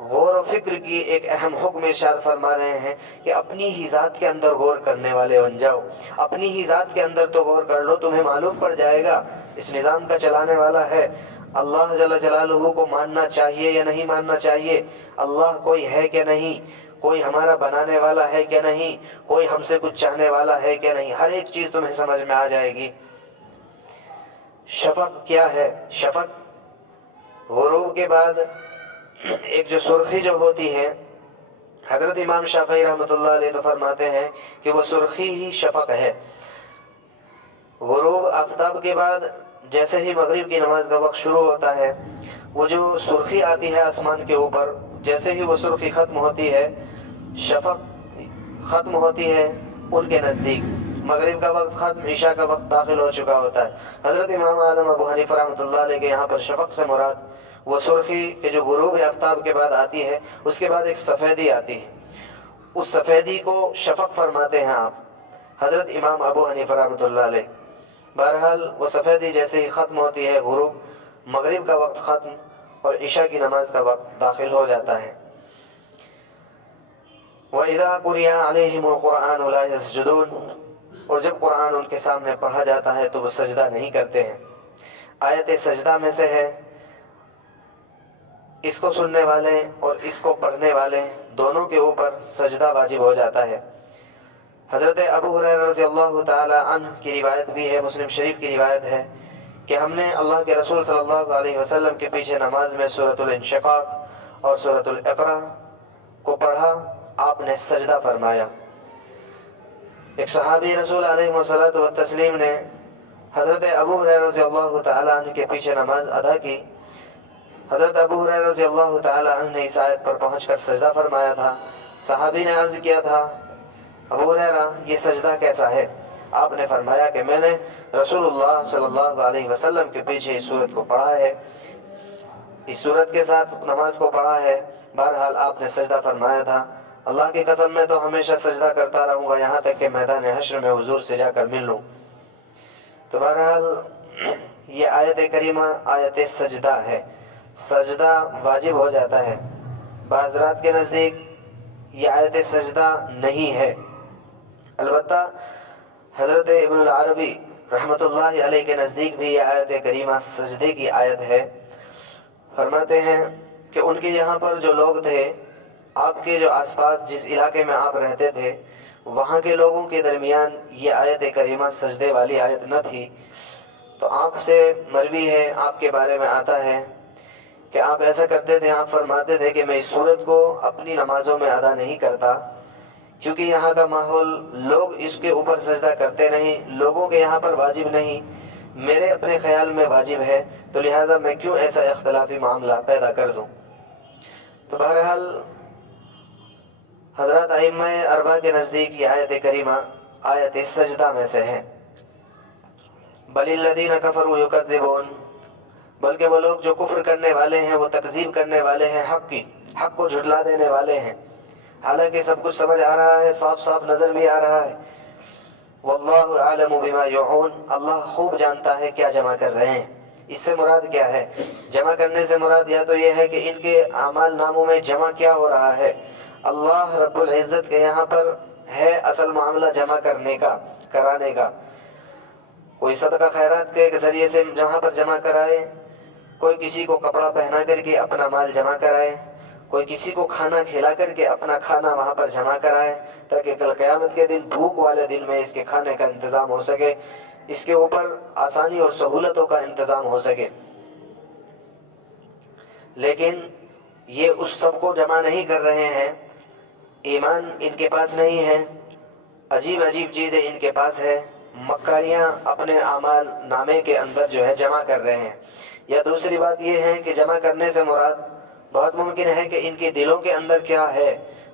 غور و فکر کی ایک اہم حکم ارشاد فرما رہے ہیں کہ اپنی ہی ذات کے اندر غور کرنے والے بن جاؤ، اپنی ہی ذات کے اندر تو غور کر لو، تمہیں معلوم پڑ جائے گا اس نظام کا چلانے والا ہے اللہ جل جلالہ کو ماننا چاہیے یا نہیں ماننا چاہیے، اللہ کوئی ہے کہ نہیں، کوئی ہمارا بنانے والا ہے کہ نہیں، کوئی ہم سے کچھ چاہنے والا ہے کہ نہیں، ہر ایک چیز تمہیں سمجھ میں آ جائے گی۔ شفق کیا ہے؟ شفق غروب کے بعد ایک جو سرخی جو ہوتی ہے، حضرت امام شافعی رحمۃ اللہ علیہ تو فرماتے ہیں کہ وہ سرخی ہی شفق ہے۔ غروب آفتاب کے بعد جیسے ہی مغرب کی نماز کا وقت شروع ہوتا ہے، وہ جو سرخی آتی ہے آسمان کے اوپر، جیسے ہی وہ سرخی ختم ہوتی ہے، شفق ختم ہوتی ہے ان کے نزدیک، مغرب کا وقت ختم، عشاء کا وقت داخل ہو چکا ہوتا ہے۔ حضرت امام اعظم ابو حنیفہ رحمۃ اللہ علیہ کے یہاں پر شفق سے مراد وہ سرخی کہ جو غروب آفتاب کے بعد آتی ہے، اس کے بعد ایک سفیدی آتی ہے، اس سفیدی کو شفق فرماتے ہیں آپ، حضرت امام ابو حنیفہ رحمۃ اللہ علیہ۔ بہرحال وہ سفیدی جیسے ہی ختم ہوتی ہے، غروب مغرب کا وقت ختم اور عشاء کی نماز کا وقت داخل ہو جاتا ہے۔ وَإِذَا قُرِئَ عَلَيْهِمُ الْقُرْآنُ لَا يَسْجُدُونَ، اور جب قرآن ان کے سامنے پڑھا جاتا ہے تو وہ سجدہ نہیں کرتے ہیں۔ آیت سجدہ میں سے ہے اس کو سننے والے اور اس کو پڑھنے والے دونوں کے اوپر سجدہ واجب ہو جاتا ہے۔ حضرت ابو ہریرہ رضی اللہ تعالی عنہ کی روایت بھی ہے، مسلم شریف کی روایت ہے کہ ہم نے اللہ کے رسول صلی اللہ علیہ وسلم کے پیچھے نماز میں سورۃ الانشقاق اور سورۃ الاقراء کو پڑھا، آپ نے سجدہ فرمایا۔ ایک صحابی رسول علیہ الصلوۃ والتسلیم نے حضرت ابو ہریرہ رضی اللہ تعالی عنہ کے پیچھے نماز ادا کی۔ حضرت ابو ہریرہ رضی اللہ تعالی عنہ نے اس آیت پر پہنچ کر سجدہ فرمایا تھا۔ صحابی نے عرض کیا تھا، ابو ہریرہ یہ سجدہ کیسا ہے؟ آپ نے فرمایا کہ میں نے رسول اللہ صلی اللہ علیہ وسلم کے پیچھے اس سورت کو پڑھا ہے، اس سورت کے ساتھ نماز کو پڑھا ہے۔ بہرحال آپ نے سجدہ فرمایا تھا۔ اللہ کی قسم میں تو ہمیشہ سجدہ کرتا رہوں گا یہاں تک کہ میدان حشر میں حضور سے جا کر مل لوں۔ تو بہرحال یہ آیت کریمہ آیت سجدہ ہے، سجدہ واجب ہو جاتا ہے۔ بعض حضرات کے نزدیک یہ آیت سجدہ نہیں ہے، البتہ حضرت ابن العربی رحمۃ اللہ علیہ کے نزدیک بھی یہ آیت کریمہ سجدے کی آیت ہے۔ فرماتے ہیں کہ ان کے یہاں پر جو لوگ تھے، آپ کے جو آس پاس جس علاقے میں آپ رہتے تھے، وہاں کے لوگوں کے درمیان یہ آیت کریمہ سجدے والی آیت نہ تھی۔ تو آپ سے مروی ہے، آپ کے بارے میں آتا ہے کہ آپ ایسا کرتے تھے، آپ فرماتے تھے کہ میں اس سورت کو اپنی نمازوں میں ادا نہیں کرتا کیونکہ یہاں کا ماحول لوگ اس کے اوپر سجدہ کرتے نہیں، لوگوں کے یہاں پر واجب نہیں، میرے اپنے خیال میں واجب ہے، تو لہٰذا میں کیوں ایسا اختلافی معاملہ پیدا کر دوں۔ تو بہرحال حضرات ائمہ اربعہ کے نزدیک یہ آیت کریمہ آیت سجدہ میں سے ہے۔ بل الذین کفروا یکذبون، بلکہ وہ لوگ جو کفر کرنے والے ہیں، وہ تکذیب کرنے والے ہیں حق کو جھٹلا دینے والے ہیں، حالانکہ سب کچھ سمجھ آ رہا ہے، صاف صاف نظر بھی آ رہا ہے۔ واللہ اعلم بما یوعون، اللہ خوب جانتا ہے کیا جمع کر رہے ہیں۔ اس سے مراد کیا ہے؟ جمع کرنے سے مراد یا تو یہ ہے کہ ان کے اعمال ناموں میں جمع کیا ہو رہا ہے۔ اللہ رب العزت کے یہاں پر ہے اصل معاملہ جمع کرنے کا، کرانے کا۔ کوئی صدقہ خیرات کے ذریعے سے جہاں پر جمع کرائے، کوئی کسی کو کپڑا پہنا کر کے اپنا مال جمع کرائے، کوئی کسی کو کھانا کھلا کر کے اپنا کھانا وہاں پر جمع کرائے تاکہ کل قیامت کے دن، بھوک والے دن میں اس کے کھانے کا انتظام ہو سکے، اس کے اوپر آسانی اور سہولتوں کا انتظام ہو سکے۔ لیکن یہ اس سب کو جمع نہیں کر رہے ہیں، ایمان ان کے پاس نہیں ہے، عجیب عجیب چیزیں ان کے پاس ہے، مکاریاں اپنے اعمال نامے کے اندر جو ہے جمع کر رہے ہیں۔ یا دوسری بات یہ ہے کہ جمع کرنے سے مراد بہت ممکن ہے کہ ان کے دلوں کے اندر کیا ہے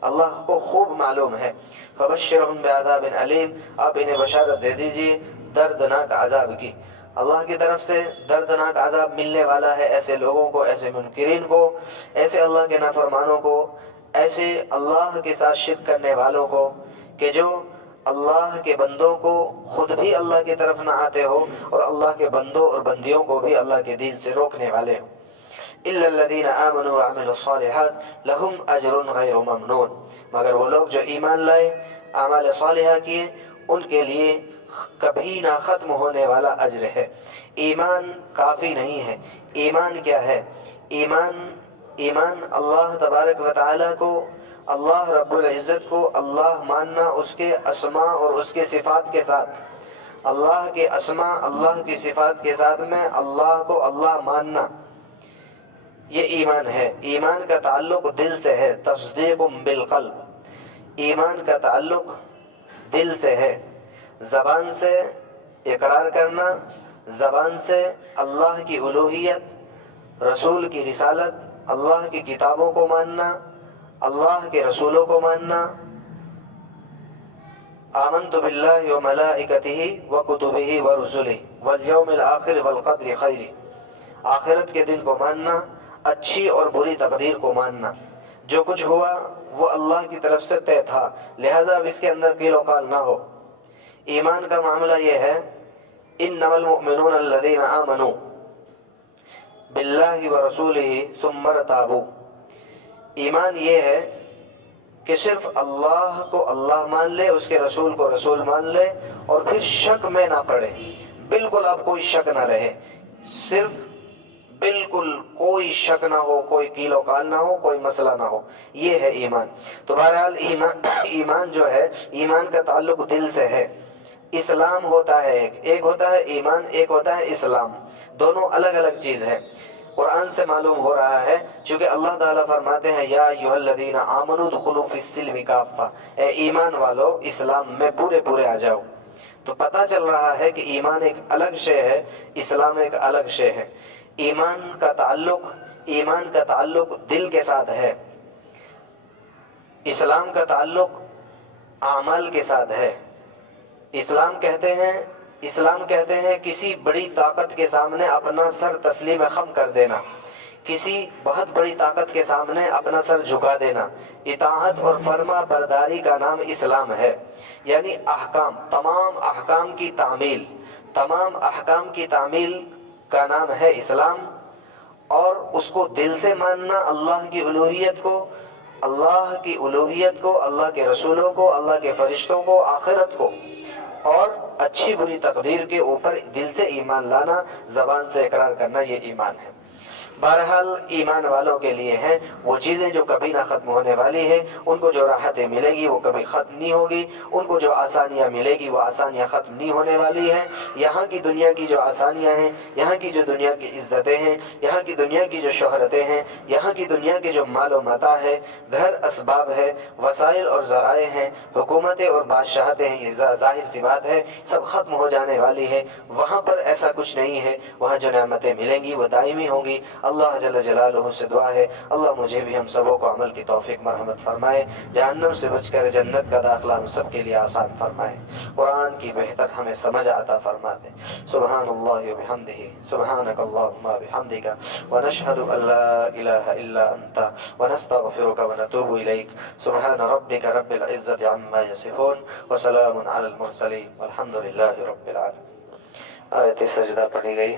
اللہ کو خوب معلوم ہے۔ فبشرہم بعذاب علیم، آپ انہیں بشارت دے دیجیے دردناک عذاب کی۔ اللہ کی طرف سے دردناک عذاب ملنے والا ہے ایسے لوگوں کو، ایسے منکرین کو، ایسے اللہ کے نافرمانوں کو، ایسے اللہ کے ساتھ شرک کرنے والوں کو کہ جو اللہ کے بندوں کو خود بھی اللہ کی طرف نہ آتے ہو اور اللہ کے بندوں اور بندیوں کو بھی اللہ کے دین سے روکنے والے ہوں۔ الا الذين آمنوا وعملوا الصالحات لهم اجر غیر ممنون، مگر وہ لوگ جو ایمان لائے، اعمال صالحہ کیے، ان کے لیے کبھی نہ ختم ہونے والا اجر ہے۔ ایمان کافی نہیں ہے۔ ایمان کیا ہے؟ ایمان اللہ تبارک و تعالیٰ کو، اللہ رب العزت کو اللہ ماننا، اس کے اسماء اور اس کے صفات کے ساتھ، اللہ کے اسماء، اللہ کی صفات کے ساتھ میں اللہ کو اللہ ماننا، یہ ایمان ہے۔ ایمان کا تعلق دل سے ہے، تصدیق بالقلب۔ ایمان کا تعلق دل سے ہے، زبان سے اقرار کرنا، زبان سے اللہ کی الوہیت، رسول کی رسالت، اللہ کی کتابوں کو ماننا، اللہ کے رسولوں کو ماننا۔ آمنت باللہ وملائکتہ وکتبہ ورسلہ والیوم الآخر والقدر خیر، آخرت کے دن کو ماننا، اچھی اور بری تقدیر کو ماننا۔ جو کچھ ہوا وہ اللہ کی طرف سے طے تھا، لہذا اب اس کے اندر قیل و قال نہ ہو۔ ایمان کا معاملہ یہ ہے، انما المؤمنون الذین آمنوا باللہ ورسولہ ثم ارتابوا۔ ایمان یہ ہے کہ صرف اللہ کو اللہ مان لے، اس کے رسول کو رسول مان لے، اور پھر شک میں نہ پڑے، بالکل اب کوئی شک نہ رہے، صرف بالکل کوئی شک نہ ہو، کوئی کیل و کال نہ ہو، کوئی مسئلہ نہ ہو، یہ ہے ایمان۔ تو بہرحال ایمان جو ہے، ایمان کا تعلق دل سے ہے۔ اسلام ہوتا ہے ایک ہوتا ہے ایمان، ایک ہوتا ہے اسلام، دونوں الگ الگ چیز ہے۔ قرآن سے معلوم ہو رہا ہے، چونکہ اللہ تعالیٰ فرماتے ہیں یا ایھا الذین آمنوا ادخلوا فی السلم کافہ، اے ایمان والو اسلام میں پورے پورے آ جاؤ۔ تو پتہ چل رہا ہے کہ ایمان ایک الگ شے ہے، اسلام ایک الگ شے ہے۔ ایمان کا تعلق دل کے ساتھ ہے، اسلام کا تعلق اعمال کے ساتھ ہے۔ اسلام کہتے ہیں کسی بڑی طاقت کے سامنے اپنا سر تسلیم خم کر دینا، کسی بہت بڑی طاقت کے سامنے اپنا سر جھکا دینا۔ اطاعت اور فرما برداری کا نام اسلام ہے، یعنی تمام احکام کی تعمیل کا نام ہے اسلام۔ اور اس کو دل سے ماننا، اللہ کی الوہیت کو، اللہ کے رسولوں کو، اللہ کے فرشتوں کو، آخرت کو، اور اچھی بری تقدیر کے اوپر دل سے ایمان لانا، زبان سے اقرار کرنا، یہ ایمان ہے۔ بہرحال ایمان والوں کے لیے ہیں وہ چیزیں جو کبھی نہ ختم ہونے والی ہیں، ان کو جو راحتیں ملے گی وہ کبھی ختم نہیں ہوگی، ان کو جو آسانیاں ملے گی وہ آسانیاں ختم نہیں ہونے والی ہیں۔ یہاں کی دنیا کی جو آسانیاں ہیں، یہاں کی جو دنیا کی عزتیں ہیں، یہاں کی دنیا کی جو شہرتیں ہیں، یہاں کی دنیا کے جو مال و متاع ہے، گھر اسباب ہے، وسائل اور ذرائع ہیں، حکومتیں اور بادشاہتیں ہیں، یہ ظاہر سی بات ہے سب ختم ہو جانے والی ہے۔ وہاں پر ایسا کچھ نہیں ہے، وہاں جو نعمتیں ملیں گی وہ دائمی ہوں گی۔ اللہ جل جلالہ سے دعا ہے اللہ مجھے بھی ہم سبوں کو عمل کی توفیق مرحمت فرمائے، جہنم سے بچ کر جنت کا داخلہ ہم سب کے لیے آسان فرمائے، قرآن کی بہتر ہمیں سمجھ عطا فرما دے۔ سبحان اللہ وبحمدہ، سبحانک اللہم وبحمدک، ونشہد ان لا الہ الا انت، ونستغفرک ونتوب الیک۔ سبحان ربک رب العزت عما یصفون، وسلام علی المرسلین، والحمد للہ رب العالمین۔ آیت سجدہ پڑھی گئی۔